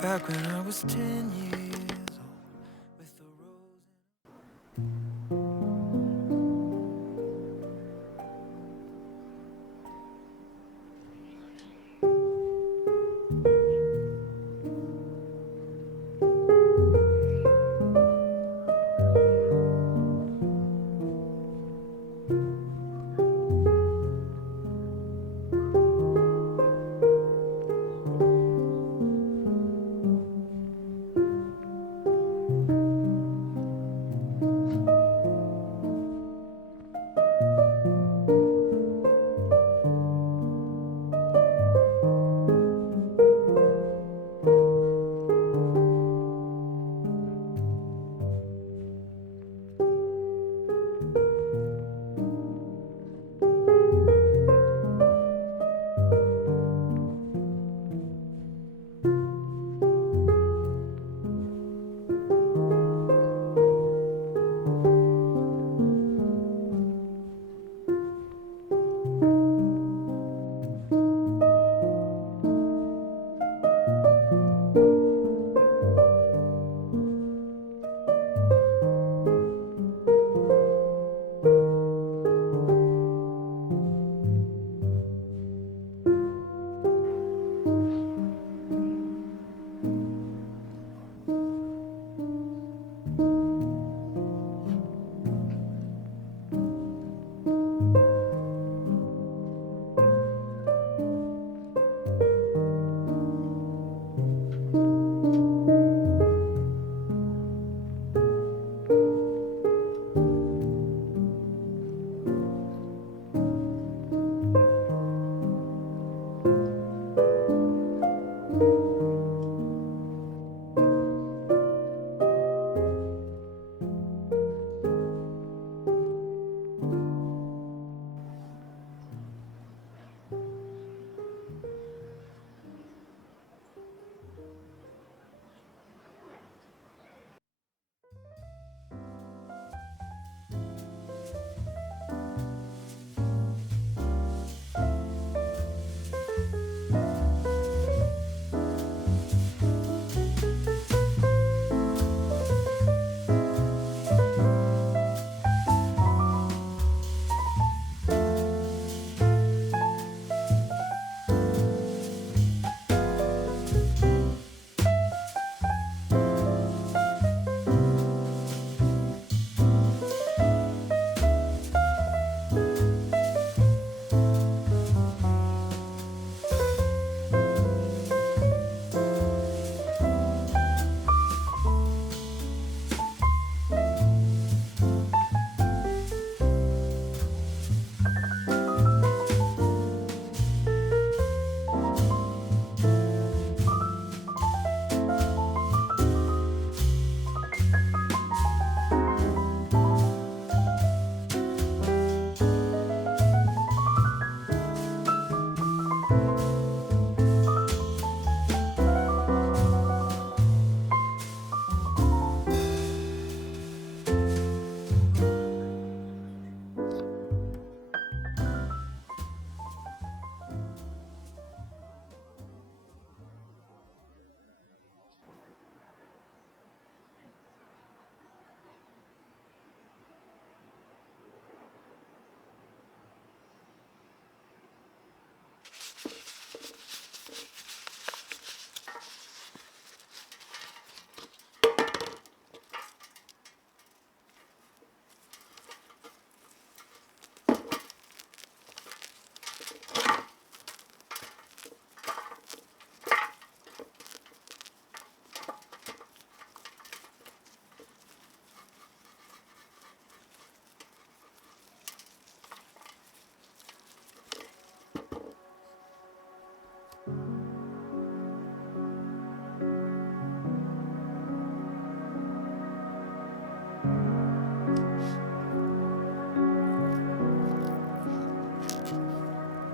Back when I was 10 years old with the rose.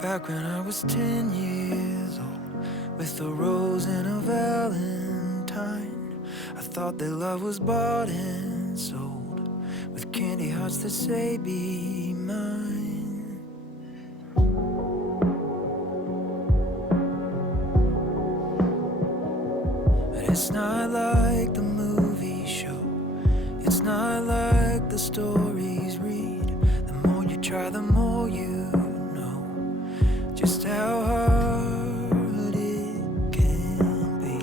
Back when I was 10 years old with a rose and a valentine, I thought that love was bought and sold with candy hearts that say be mine. It's not like the movies show. It's not like the stories read. The more you try, the more you know just how hard it can be.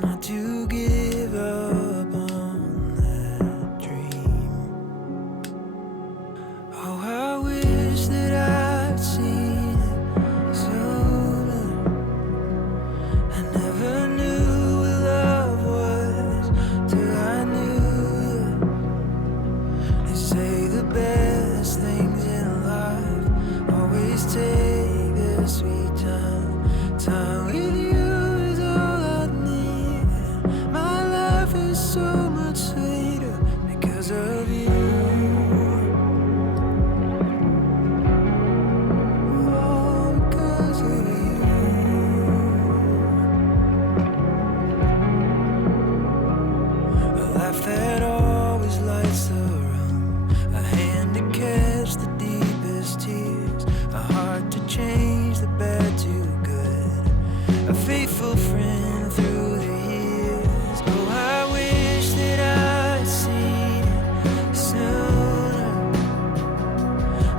Not to give up on that dream. Oh, I wish that I'd seen it sooner. I never knew what love was till I knew you. They say the best things in life always take their sweet time. Time with you is all I need. And my life is so much sweeter because of you. Oh, because of you. A laugh that always lights the room, a hand to catch the deepest tears, a heart to change the bad to good, a faithful friend through the years. Oh, I wish that I'd seen it sooner.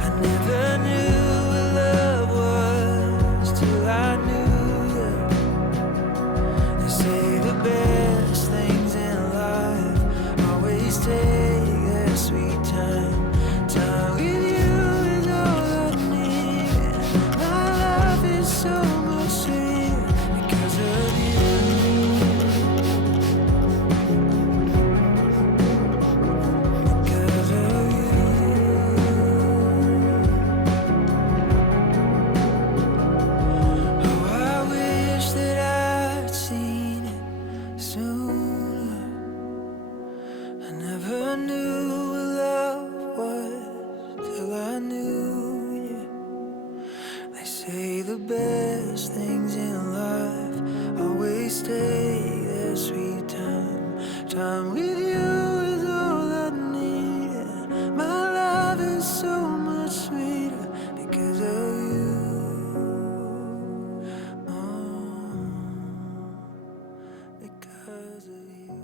I never knew what love was till I knew you. They say the best things in life always take their sweet time. Time with you is all I need. My life is so much sweeter because of you. Because of you. Oh, I wish that I'd seen it sooner. I never knew what love was till I knew you. They say the best things in life always take their sweet time. Time with you is all I need. And my life is so much sweeter because of you. Oh, because of you.